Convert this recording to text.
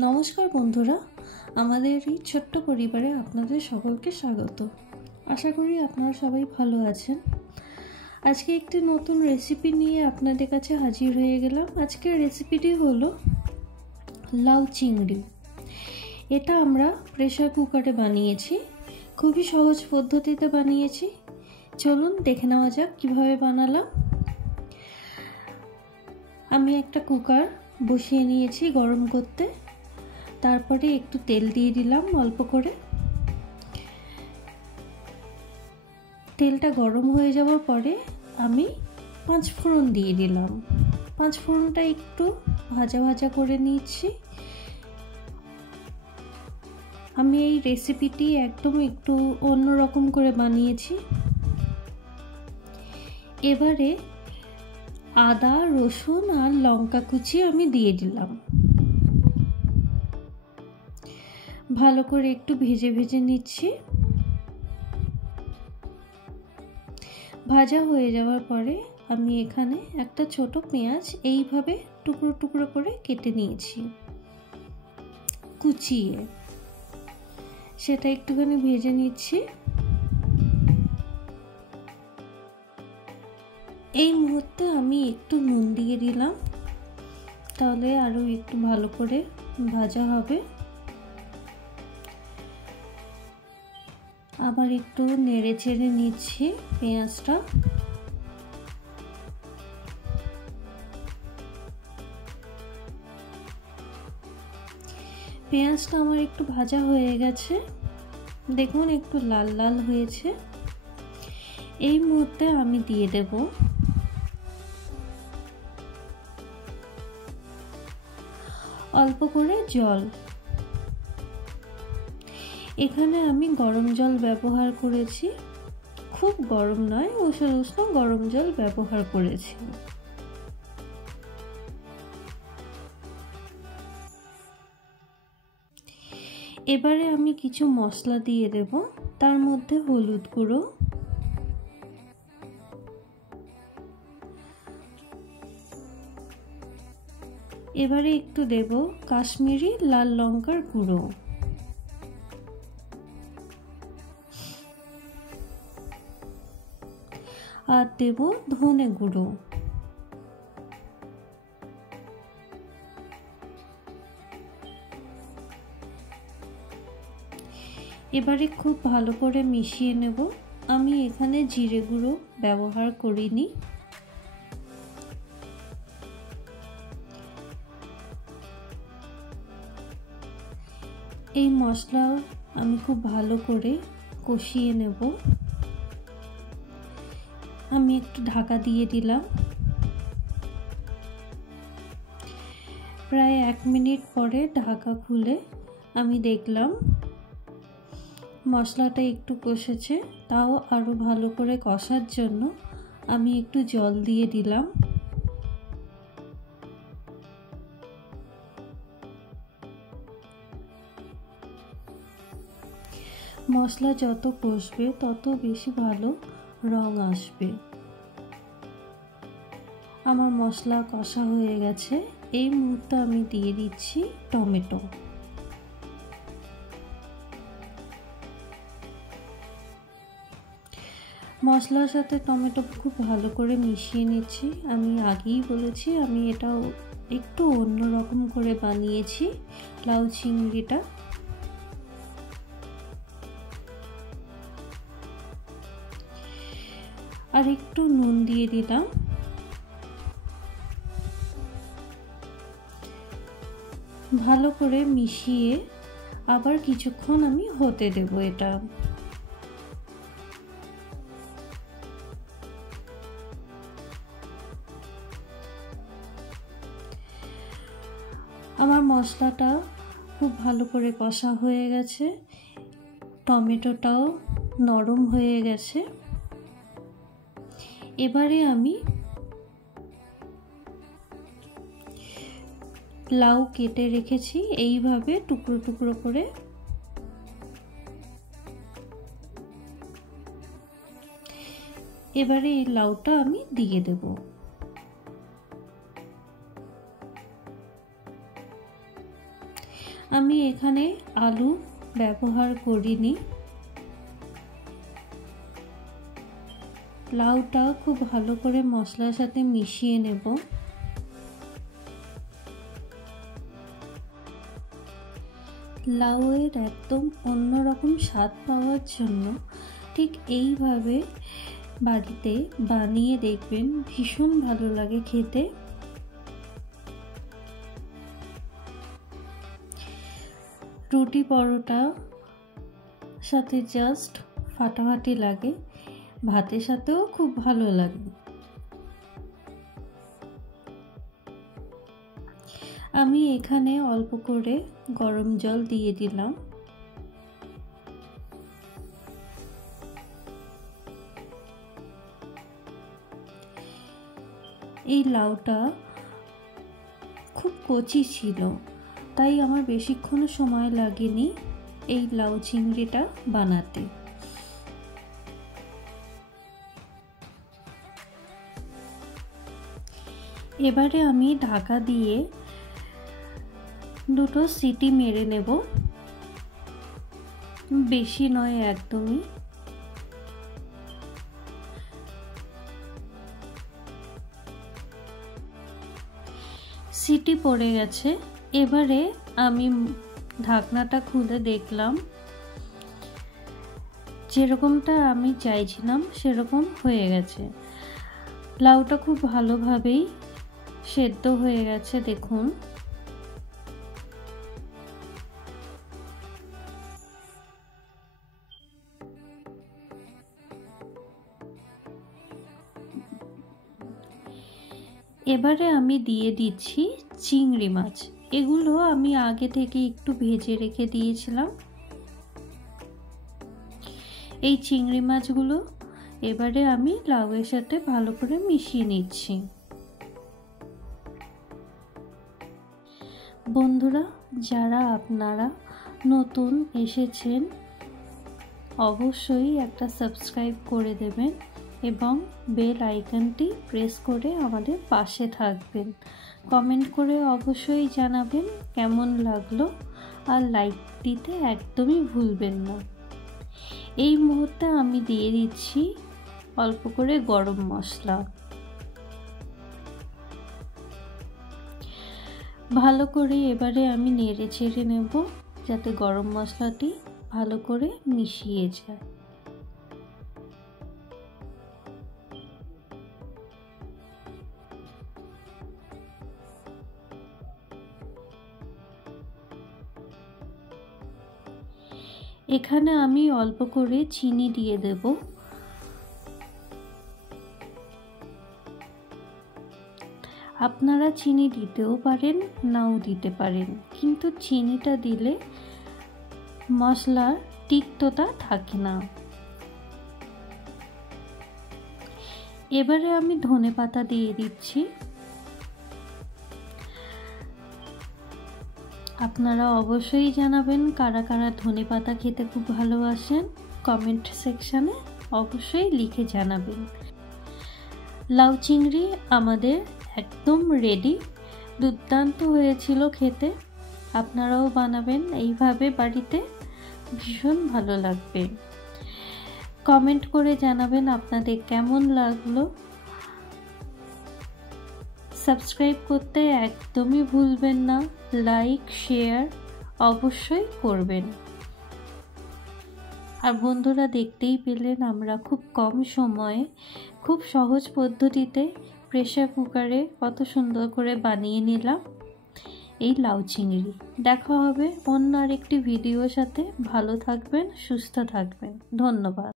নমস্কার বন্ধুরা, আমাদের এই ছোট্ট পরিবারে আপনাদের সকলকে স্বাগত। আশা করি আপনারা সবাই ভালো আছেন। আজকে একটি নতুন রেসিপি নিয়ে আপনাদের কাছে হাজির হয়ে গেলাম। আজকের রেসিপিটি হলো লাউ চিংড়ি। এটা আমরা প্রেসার কুকারে বানিয়েছি, খুবই সহজ পদ্ধতিতে বানিয়েছি। চলুন দেখে নেওয়া যাক কীভাবে বানালাম। আমি একটা কুকার বসিয়ে নিয়েছি গরম করতে, তারপরে একটু তেল দিয়ে দিলাম অল্প করে। তেলটা গরম হয়ে যাওয়ার পরে আমি 5 ফোড়ন দিয়ে দিলাম। 5 ফোড়নটা একটু ভাজা ভাজা করে নিচ্ছি। আমি এই রেসিপিটি একদম একটু অন্যরকম করে বানিয়েছি। এবারে আদা, রসুন আর লঙ্কা কুচি আমি দিয়ে দিলাম। ভালো করে একটু ভেজে ভেজে নিচ্ছি। ভাজা হয়ে যাওয়ার পরে আমি এখানে একটা ছোট পেঁয়াজ এইভাবে টুকরো টুকরো করে কেটে নিয়েছি কুচিয়ে, সেটা একটুখানি ভেজে নিচ্ছি। এই মুহূর্তে আমি একটু নুন দিয়ে দিলাম, তাহলে আরও একটু ভালো করে ভাজা হবে। আবার একটু নেড়ে চেড়ে নিচ্ছি পেঁয়াজটা। পেঁয়াজটা আমার একটু ভাজা হয়ে গেছে, দেখুন একটু লাল লাল হয়েছে। এই মুহূর্তে আমি দিয়ে দেব অল্প করে জল। এখানে আমি গরম জল ব্যবহার করেছি, খুব গরম নয়, উষ্ণ উষ্ণ গরম জল ব্যবহার করেছি। এবারে আমি কিছু মশলা দিয়ে দেব, তার মধ্যে হলুদ গুঁড়ো, এবারে একটু দেব কাশ্মীরি লাল লঙ্কার গুঁড়ো, আর দেব ধনে গুঁড়ো। এবারে খুব ভালো করে মিশিয়ে নেব। আমি এখানে জিরে গুঁড়ো ব্যবহার করিনি। এই মশলা আমি খুব ভালো করে কষিয়ে নেব। আমি একটু ঢাকা দিয়ে দিলাম। প্রায় 1 মিনিট পরে ঢাকা খুলে আমি দেখলাম মশলাটা একটু কষেছে। তাও আরও ভালো করে কষার জন্য আমি একটু জল দিয়ে দিলাম। মশলা যত কষবে তত বেশি ভালো রং আসবে। আমার মশলা কষা হয়ে গেছে। এই মুহূর্তে আমি দিয়ে দিচ্ছি টমেটো। মশলার সাথে টমেটো খুব ভালো করে মিশিয়ে নিচ্ছি। আমি আগেই বলেছি আমি এটাও একটু অন্যরকম করে বানিয়েছি লাউ চিংড়িটা। আর একটু নুন দিয়ে দিলাম। ভালো করে মিশিয়ে আবার কিছুক্ষণ আমি হতে দেব এটা। আমার মশলাটা খুব ভালো করে কষা হয়ে গেছে, টমেটোটাও নরম হয়ে গেছে। এবারে আমি লাউ কেটে রেখেছি এইভাবে টুকরো টুকরো করে। এবারে এই লাউটা আমি দিয়ে দেব। আমি এখানে আলু ব্যবহার করিনি। লাউটা খুব ভালো করে মশলার সাথে মিশিয়ে নেব। লাউয়ের একদম অন্যরকম স্বাদ পাওয়ার জন্য ঠিক এইভাবে বাড়িতে বানিয়ে দেখবেন, ভীষণ ভালো লাগে খেতে। রুটি পরোটা সাথে জাস্ট ফাটাফাটি লাগে, ভাতের সাথেও খুব ভালো লাগে। আমি এখানে অল্প করে গরম জল দিয়ে দিলাম। এই লাউটা খুব কচি ছিল, তাই আমার বেশিক্ষণ সময় লাগেনি এই লাউ চিংড়িটা বানাতে। এবারে আমি ঢাকা দিয়ে 2টো সিটি মেরে নেব, বেশি নয় একদমই। সিটি পড়ে গেছে। এবারে আমি ঢাকনাটা খুলে দেখলাম, যেরকমটা আমি চাইছিলাম সেরকম হয়ে গেছে। লাউটা খুব ভালোভাবেই সেদ্ধ হয়ে গেছে, দেখুন। এবারে আমি দিয়ে দিচ্ছি চিংড়ি মাছ। এগুলো আমি আগে থেকে একটু ভেজে রেখে দিয়েছিলাম। এই চিংড়ি মাছগুলো এবারে আমি লাউয়ের সাথে ভালো করে মিশিয়ে নিচ্ছি। বন্ধুরা, যারা আপনারা নতুন এসেছেন অবশ্যই একটা সাবস্ক্রাইব করে দেবেন এবং বেল আইকনটি প্রেস করে আমাদের পাশে থাকবেন। কমেন্ট করে অবশ্যই জানাবেন কেমন লাগলো, আর লাইক দিতে একদমই ভুলবেন না। এই মুহূর্তে আমি দিয়ে দিচ্ছি অল্প করে গরম মশলা। ভালো করে এবারে আমি নেড়ে চেড়ে নেব, যাতে গরম মশলাটি ভালো করে মিশিয়ে যায়। এখানে আমি অল্প করে চিনি দিয়ে দেব। আপনারা চিনি দিতেও পারেন, নাও দিতে পারেন, কিন্তু চিনিটা দিলে মশলার তিক্ততা থাকে না। এবারে আমি ধনেপাতা দিয়ে দিচ্ছি। আপনারা অবশ্যই জানাবেন কারা কারা ধনেপাতা খেতে খুব ভালোবাসেন, কমেন্ট সেকশনে অবশ্যই লিখে জানাবেন। লাউ চিংড়ি আমাদের একদম রেডি। দুর্দান্ত হয়েছিল খেতে। আপনারাও বানাবেন এইভাবে বাড়িতে, ভীষণ ভালো লাগবে। কমেন্ট করে জানাবেন আপনাদের কেমন লাগলো। সাবস্ক্রাইব করতে একদমই ভুলবেন না, লাইক শেয়ার অবশ্যই করবেন। আর বন্ধুরা, দেখতেই পেলেন আমরা খুব কম সময়ে খুব সহজ পদ্ধতিতে প্রেসার কুকারে কত সুন্দর করে বানিয়ে নিলাম এই লাউ চিংড়ি। দেখা হবে অন্য আরেকটি ভিডিওর সাথে। ভালো থাকবেন, সুস্থ থাকবেন। ধন্যবাদ।